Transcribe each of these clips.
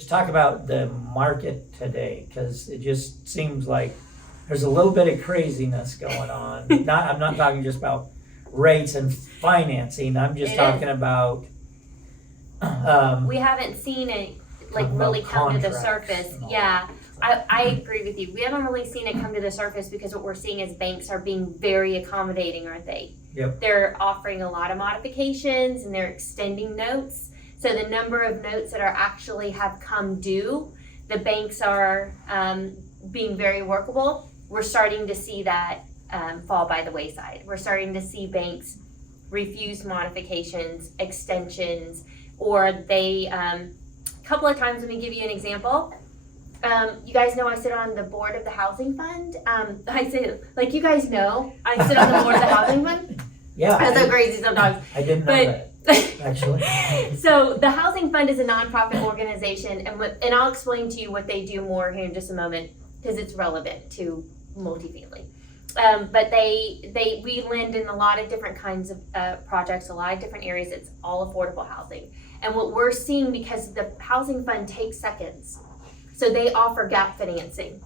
Just talk about the market today, because it just seems like there's a little bit of craziness going on. I'm not talking just about rates and financing. I'm just talking about. We haven't seen it like Talking really about come to the contracts surface. and all Yeah, I agree with you. We haven't really seen it come to the surface because what we're seeing is banks are being very accommodating, aren't they? Yep. They're offering a lot of modifications and they're extending notes. So the number of notes that are actually have come due, the banks are being very workable. We're starting to see that fall by the wayside. We're starting to see banks refuse modifications, extensions, or they, a couple of times, let me give you an example. You guys know I sit on the board of the housing fund. I say, like you guys know, I sit on the board of the housing fund. Yeah. I'm so crazy sometimes. I didn't know that. Actually. So the housing fund is a nonprofit organization, and I'll explain to you what they do more here in just a moment because it's relevant to multifamily. But we lend in a lot of different kinds of projects, a lot of different areas. It's all affordable housing. And what we're seeing, because the housing fund takes seconds, so they offer gap financing.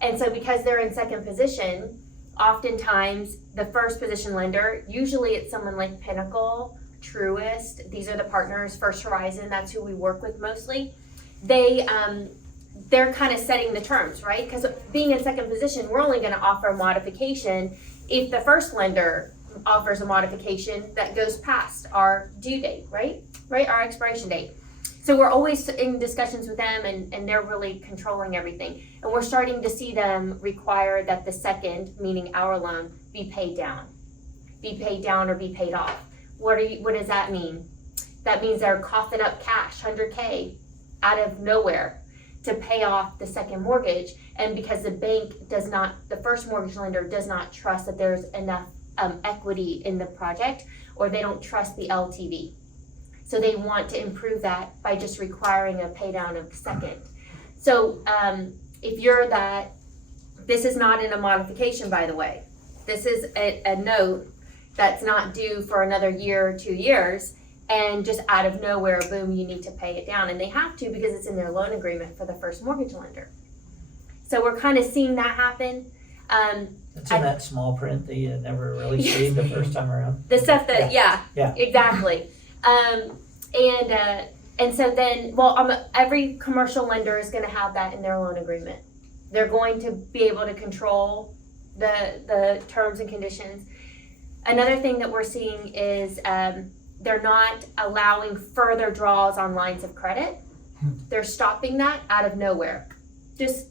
And so because they're in second position, oftentimes the first position lender, usually it's someone like Pinnacle, Truist, these are the partners, First Horizon, that's who we work with mostly. They're kind of setting the terms, right? Because being in second position, we're only gonna offer a modification if the first lender offers a modification that goes past our due date, right? Our expiration date. So we're always in discussions with them and they're really controlling everything. And we're starting to see them require that the second, meaning our loan, be paid down or be paid off. What does that mean? That means they're coughing up cash, $100K out of nowhere to pay off the second mortgage. And because the first mortgage lender does not trust that there's enough equity in the project, or they don't trust the LTV. So they want to improve that by just requiring a pay down of the second. So if you're that, this is not in a modification, by the way. This is a note that's not due for another year or 2 years, and just out of nowhere, boom, you need to pay it down. And they have to because it's in their loan agreement for the first mortgage lender. So we're kind of seeing that happen. It's in that small print that you never really see the first time around. The stuff that, yeah. Exactly. And so then, every commercial lender is going to have that in their loan agreement. They're going to be able to control the terms and conditions. Another thing that we're seeing is they're not allowing further draws on lines of credit. They're stopping that out of nowhere. Just,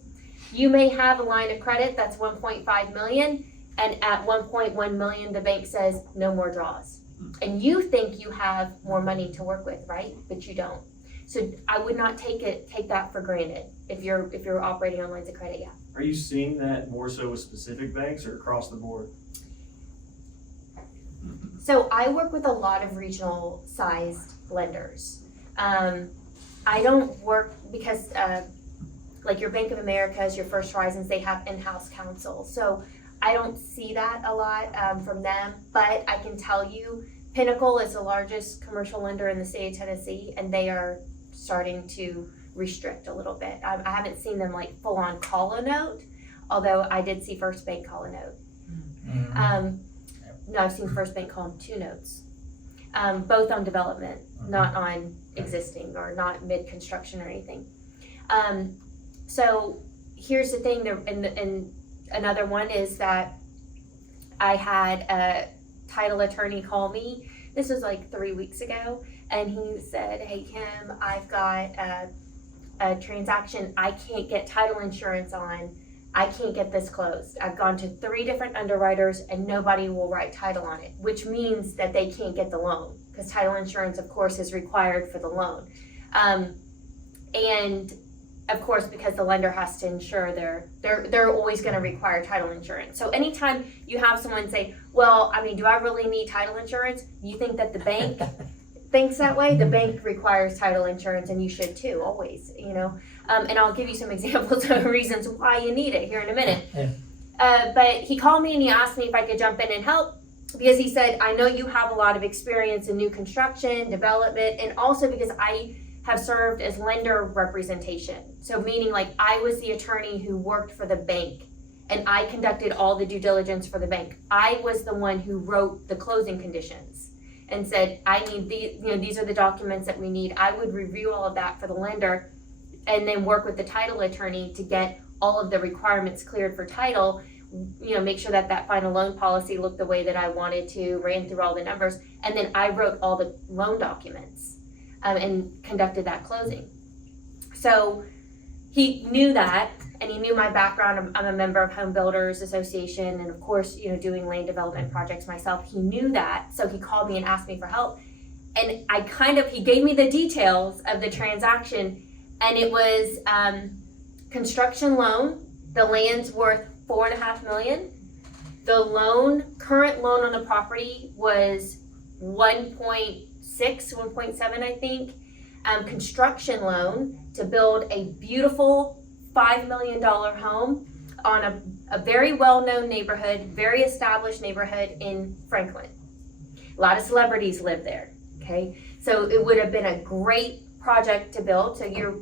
you may have a line of credit that's 1.5 million, and at 1.1 million, the bank says no more draws. And you think you have more money to work with, right? But you don't. So I would not take that for granted if you're operating on lines of credit. Yeah. Are you seeing that more so with specific banks or across the board? So I work with a lot of regional sized lenders. I don't work because like your Bank of America's, your First Horizons, they have in-house counsel. So I don't see that a lot from them, but I can tell you Pinnacle is the largest commercial lender in the state of Tennessee, and they are starting to restrict a little bit. I haven't seen them like full on call a note, although I did see First Bank call a note. Mm-hmm. No, I've seen First Bank call them 2 notes, both on development, not on existing or not mid-construction or anything. So here's the thing, and another one is that I had a title attorney call me. This was like 3 weeks ago, and he said, "Hey Kim, I've got a transaction I can't get title insurance on. I can't get this closed. I've gone to 3 different underwriters and nobody will write title on it," which means that they can't get the loan because title insurance, of course, is required for the loan. And of course, because the lender has to insure, they're always going to require title insurance. So anytime you have someone say, "Well, I mean, do I really need title insurance?" You think that the bank thinks that way. The bank requires title insurance, and you should too, always, you know. And I'll give you some examples of reasons why you need it here in a minute. But he called me and he asked me if I could jump in and help, because he said, "I know you have a lot of experience in new construction, development, and also because I have served as lender representation. So meaning like I was the attorney who worked for the bank and I conducted all the due diligence for the bank. I was the one who wrote the closing conditions and said, I need these are the documents that we need. I would review all of that for the lender and then work with the title attorney to get all of the requirements cleared for title, make sure that that final loan policy looked the way that I wanted to, ran through all the numbers, and then I wrote all the loan documents and conducted that closing. So he knew that, and he knew my background. I'm a member of Home Builders Association, and of course, doing land development projects myself. He knew that, so he called me and asked me for help. And he gave me the details of the transaction, and it was construction loan. The land's worth $4.5 million. The current loan on the property was 1.6, 1.7, I think. Construction loan to build a beautiful $5 million home on a very well-known neighborhood, very established neighborhood in Franklin. A lot of celebrities live there, okay? So it would have been a great project to build. So your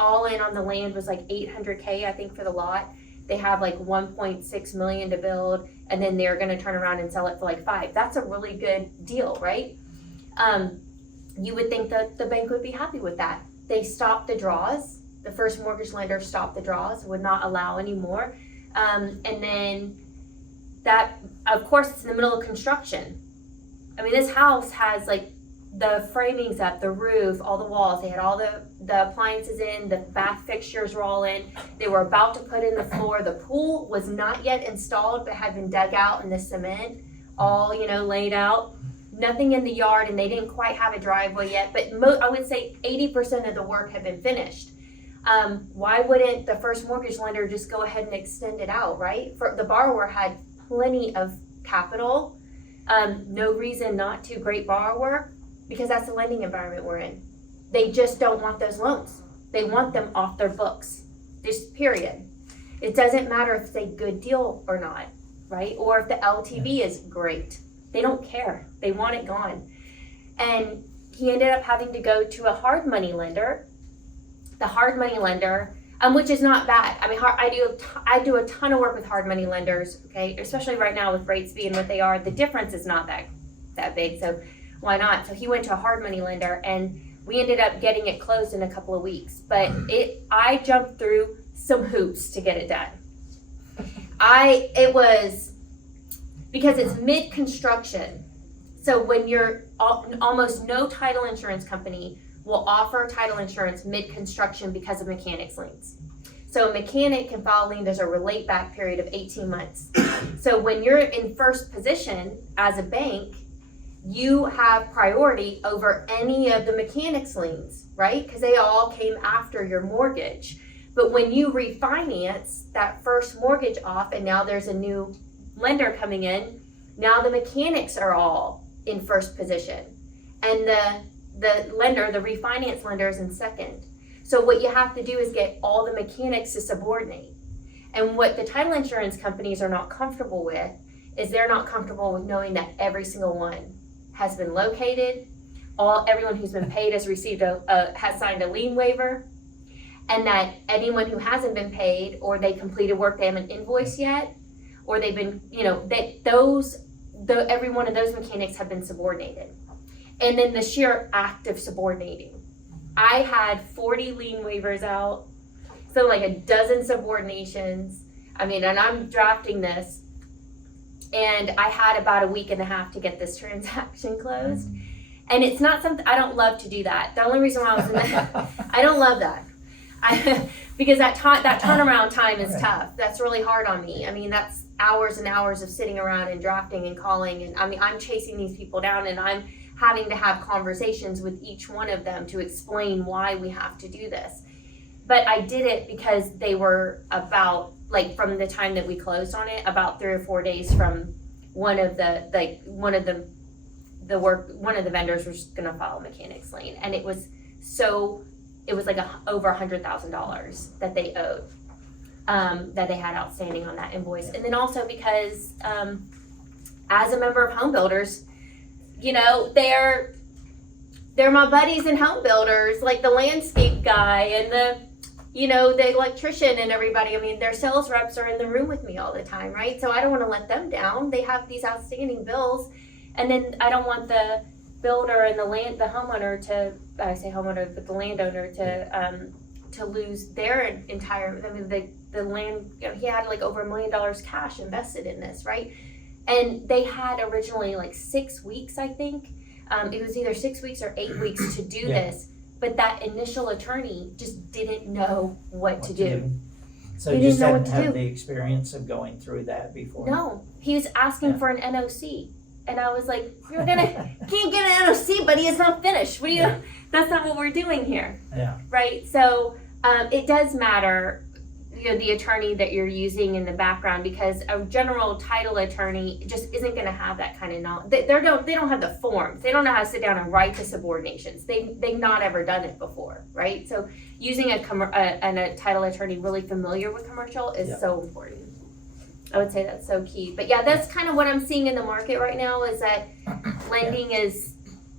all in on the land was like $800K, I think, for the lot. They have like 1.6 million to build, and then they're gonna turn around and sell it for like $5 million. That's a really good deal, right? You would think that the bank would be happy with that. They stopped the draws. The first mortgage lender stopped the draws, would not allow any more. And then that, of course, it's in the middle of construction. I mean, this house has like the framings up, the roof, all the walls. They had all the appliances in, the bath fixtures were all in. They were about to put in the floor. The pool was not yet installed, but had been dug out in the cement, all, laid out. Nothing in the yard, and they didn't quite have a driveway yet, but I would say 80% of the work had been finished. Why wouldn't the first mortgage lender just go ahead and extend it out, right? For the borrower had plenty of capital, no reason not to, great borrower, because that's the lending environment we're in. They just don't want those loans. They want them off their books, just period. It doesn't matter if it's a good deal or not, right? Or if the LTV is great. They don't care. They want it gone. And he ended up having to go to a hard money lender. The hard money lender, which is not bad. I mean, I do a ton of work with hard money lenders, okay? Especially right now with rates being what they are. The difference is not that big, so why not? So he went to a hard money lender, and we ended up getting it closed in a couple of weeks. But I jumped through some hoops to get it done. It was because it's mid-construction. So when you're almost no title insurance company will offer title insurance mid-construction because of mechanics liens. So a mechanic can file a lien. There's a relate back period of 18 months. So when you're in first position as a bank, you have priority over any of the mechanics liens, right? Because they all came after your mortgage. But when you refinance that first mortgage off, and now there's a new lender coming in, now the mechanics are all in first position, and the lender, the refinance lender, is in second. So what you have to do is get all the mechanics to subordinate. And what the title insurance companies are not comfortable with is they're not comfortable with knowing that every single one has been located, everyone who's been paid has has signed a lien waiver, and that anyone who hasn't been paid, or they completed work they haven't invoiced yet, or they've been, every one of those mechanics have been subordinated. And then the sheer act of subordinating. I had 40 lien waivers out, so like a dozen subordinations. And I'm drafting this, and I had about a week and a half to get this transaction closed. And it's not something, I don't love to do that. The only reason why I was in that, I don't love that. Because that turnaround time is tough. That's really hard on me. That's hours and hours of sitting around and drafting and calling. And I'm chasing these people down, and I'm having to have conversations with each one of them to explain why we have to do this. But I did it because they were about, from the time that we closed on it, about 3 or 4 days from one of the vendors was gonna file a mechanics lien. And it was like over $100,000 that they owed, that they had outstanding on that invoice. And then also because, as a member of Home Builders, they're my buddies and home builders, like the landscape guy and the electrician and everybody. I mean, their sales reps are in the room with me all the time, right? So I don't want to let them down. They have these outstanding bills, and then I don't want the builder and the homeowner to, I say homeowner, but the landowner to lose their entire, I mean, the land, he had like over $1 million cash invested in this, right? And they had originally like 6 weeks, I think. It was either 6 weeks or 8 weeks to do this, but that initial attorney just didn't know what to do. So He you just didn't know hadn't what to had do. the experience of going through that before? No, he was asking Yeah. for an NOC. And I was like, can't get an NOC, buddy, it's not finished. What do you, Yeah. That's not what we're doing here. Yeah. Right? So it does matter, the attorney that you're using in the background, because a general title attorney just isn't going to have that kind of knowledge. They don't have the forms. They don't know how to sit down and write the subordinations. They've not ever done it before, right? So using a title attorney really familiar with commercial is Yeah. so important. I would say that's so key. But yeah, that's kind of what I'm seeing in the market right now, is that lending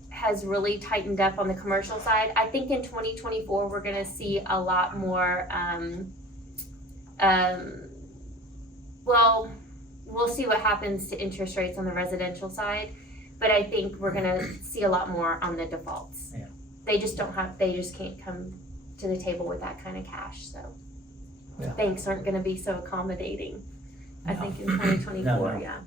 has really tightened up on the commercial side. I think in 2024 we're going to see a lot more. Well, we'll see what happens to interest rates on the residential side, but I think we're going to see a lot more on the defaults. Yeah. They just can't come to the table with that kind of cash. So Yeah. banks aren't going to be so accommodating, I think, in 2024. No. Yeah.